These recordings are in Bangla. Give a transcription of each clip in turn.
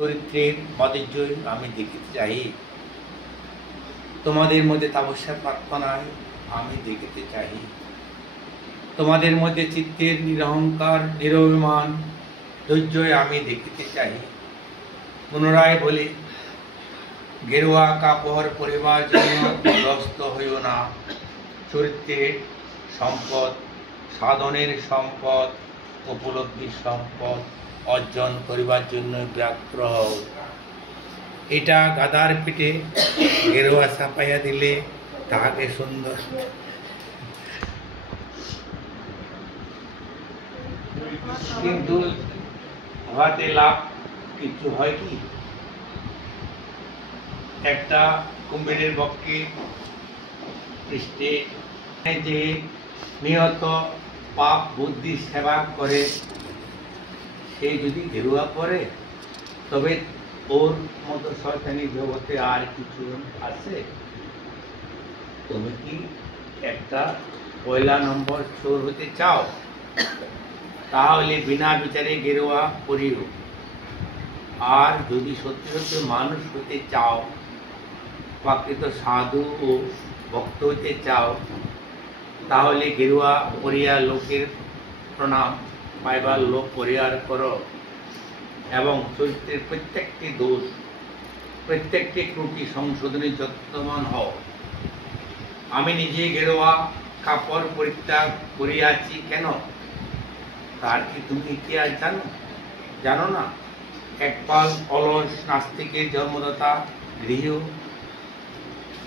চরিত্রের মাধুর্যই আমি দেখিতে চাই। তোমাদের মধ্যে তাপস্যা প্রার্থনায় আমি দেখিতে চাই। তোমাদের মধ্যে চিত্তের নিরহংকার নিরভিমান ধৈর্যই আমি দেখিতে চাই। পুনরায় বলি, গেরুয়া কাপড় পরিবার জন্য গ্রস্ত হইও না। চরিত্রের সম্পদ, সাধনের সম্পদ, উপলব্ধির সম্পদ অর্জন করিবার জন্য ব্যাগ্র হও। এটা গাদার পিঠে গেরুয়া চাপাইয়া দিলে তাহাকে সুন্দর কিন্তু হওয়াতে লাভ কিছু হয় কি? একটা কুম্ভীরের বক্ষে পৃষ্ঠে যে নিয়ত পাপ বুদ্ধি সেবা করে, সে যদি গেরুয়া পরে তবে ওর মতো শয়তানি জগতে আর কিছু আছে? তুমি কি একটা পয়লা নম্বর চোর হতে চাও? তাহলে বিনা বিচারে গেরুয়া পরিও। আর যদি সত্যি সত্যি মানুষ হতে চাও, প্রকৃত সাধু ও ভক্ত হতে চাও, তাহলে গেরুয়া পরিয়া লোকের প্রণাম পাইবার লোক পরিহার করো এবং চরিত্রের প্রত্যেকটি দোষ, প্রত্যেকটি ত্রুটি সংশোধনে যত্নবান হও। আমি নিজে গেরুয়া কাপড় পরিত্যাগ করিয়াছি কেন, তার কি তুমি ইতিহাস জানো না? একপাল অলস নাস্তিকের জন্মদাতা গৃহ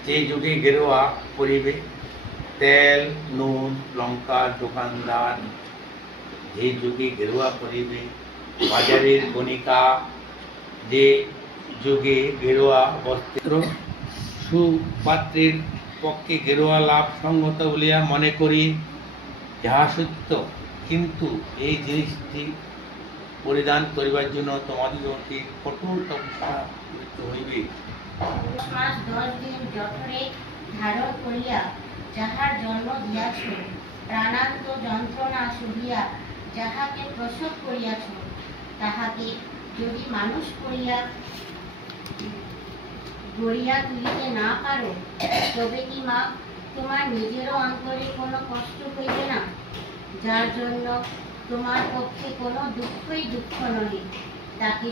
যে যুগে গেরুয়া পরিবে, তেল নুন লঙ্কার দোকানদার যে যুগে গেরুয়া পরিবে, বাজারের গণিকা যে যুগে গেরুয়া বস্ত্র সুপাত্রের পক্ষে গেরুয়া লাভ সঙ্গত বলিয়া মনে করি, যাহা সত্য। কিন্তু এই জিনিসটি পরিধান করিবার জন্য তোমাদের অতি কঠোর তপস্যা করিতে হইবে। 10 মাস 10 দিন জঠরে ধারণ করিয়া যাহার জন্ম দিয়াছ, প্রাণান্ত যন্ত্রণা সহিয়া যাহাকে প্রসব করিয়াছ, তাহাকে যদি মানুষ করিয়া গড়িয়া তুলিতে না পারো, তবে কি মা তোমার নিজেরও অন্তরে কোনো কষ্ট হইবে না, যার জন্য তোমার পক্ষে কোনো দুঃখই দুঃখ নহে, তাকে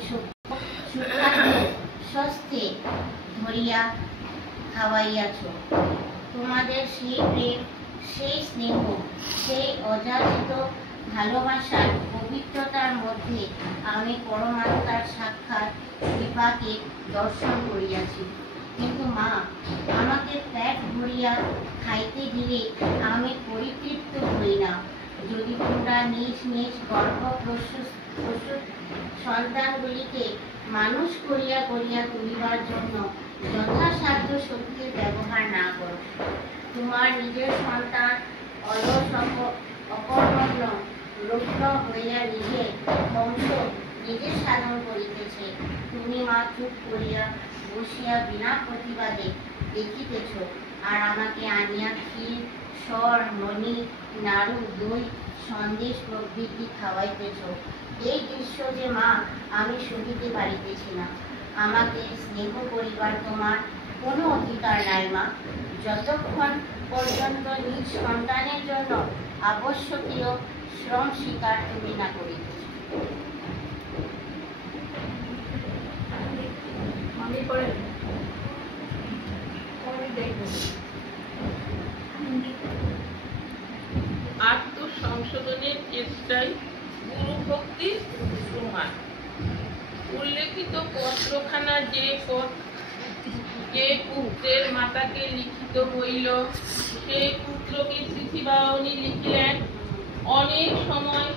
স্বস্তে ধরিয়া খাওয়াইয়াছ। তোমাদের সেই প্রেম, সেই স্নেহ, সেই অযাচিত ভালোবাসার পবিত্রতার মধ্যে আমি পরমাত্মার সাক্ষাৎ কৃপাকে দর্শন করিয়াছি। কিন্তু মা, আমাকে পেট ভরিয়া খাইতে দিলে আমি পরিতৃপ্ত হই না। যদি তোমরা নিজ নিজ গর্ভপ্রসূত সন্তানগুলিকে মানুষ করিয়া তুলিবার জন্য যথাসাধ্য শক্তির ব্যবহার না করো, তোমার নিজের সন্তান অলস অকর্মণ্য রুগ্ন হইয়া নিজের বংশ নিজে সাধন করিতেছে, তুমি মা চুপ করিয়া বসিয়া বিনা প্রতিবাদে দেখিতেছ, আর আমাকে আনিয়া ক্ষীর স্বর মণি নাড়ু দই সন্দেশ প্রভৃতি খাওয়াইতেছ। এই দৃশ্য যে মা আমি সহিতে পারিতেছি না। আমাকে স্নেহ করিবার তোমার কোনো অধিকার নাই মা, যতক্ষণ পর্যন্ত নিজ সন্তানের জন্য আবশ্যকীয় শ্রম স্বীকার তুমি না করিতেছ। আত্মসংশোধনের চেষ্টায় গুরু ভক্তির প্রমাণ। উল্লেখিত পত্রখানা যে পুত্রের মাতাকে লিখিত হইল, সেই পুত্রকে চিঠিবাহনী লিখিলেন। অনেক সময়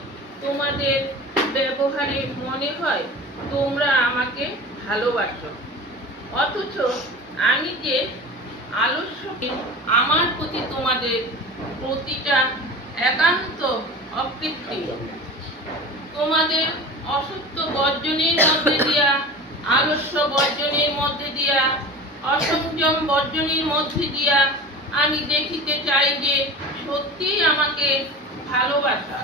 তোমাদের ব্যবহারে মনে হয় তোমরা আমাকে ভালোবাসো, অথচ আমি যে আলস্যকে আমার প্রতি তোমাদের প্রতিটা একান্ত অকৃত্রিম। তোমাদের অসত্য বর্জনের মধ্যে দিয়া, আলস্য বর্জনের মধ্যে দিয়া, অসংযম বর্জনের মধ্যে দিয়া আমি দেখিতে চাই যে সত্যিই আমাকে ভালোবাসা।